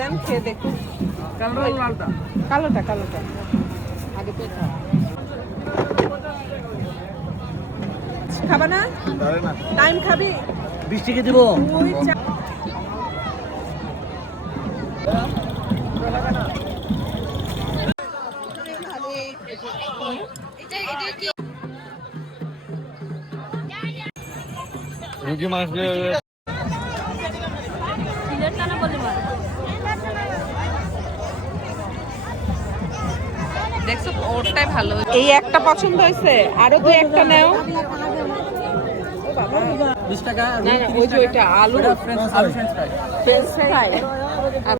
দেন, খেয়ে দেখুন। কালোটা আগে তো খাবা না? টাইম খাবি? 20 টাকা দিব। রুগী মাছ দেখছো ওরটাই ভালো। এই একটা পছন্দ হয়েছে, আরো দুই একটা নাও। ও বাবা 20 টাকা। না না, ওই যে ওইটা আলু ফ্রেঞ্চ ফ্রাই।